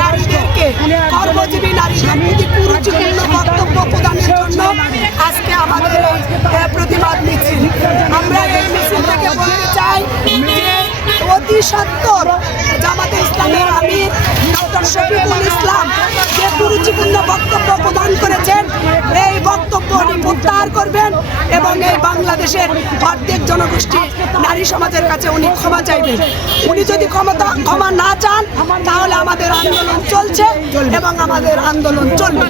নারীদেরকে কর্মজীবী নারীদের প্রতি কুরুচিপূর্ণ বক্তব্য প্রদানের জন্য আজকে আমাদের এই প্রতিবাদ মিছিল। আমরা এই মিছিল থেকে বলতে চাই যে অতি সত্বর জামাতে ইসলামের আমির ডক্টর শফিকুল ইসলাম যে কুরুচিপূর্ণ বক্তব্য প্রদান করেছেন, এই বক্তব্য উনি প্রত্যাহার করবেন এবং এই বাংলাদেশের অর্ধেক জনগোষ্ঠী নারী সমাজের কাছে উনি ক্ষমা চাইবেন। উনি যদি ক্ষমা না চান তাহলে আমাদের আন্দোলন চলছে এবং আমাদের আন্দোলন চলবে।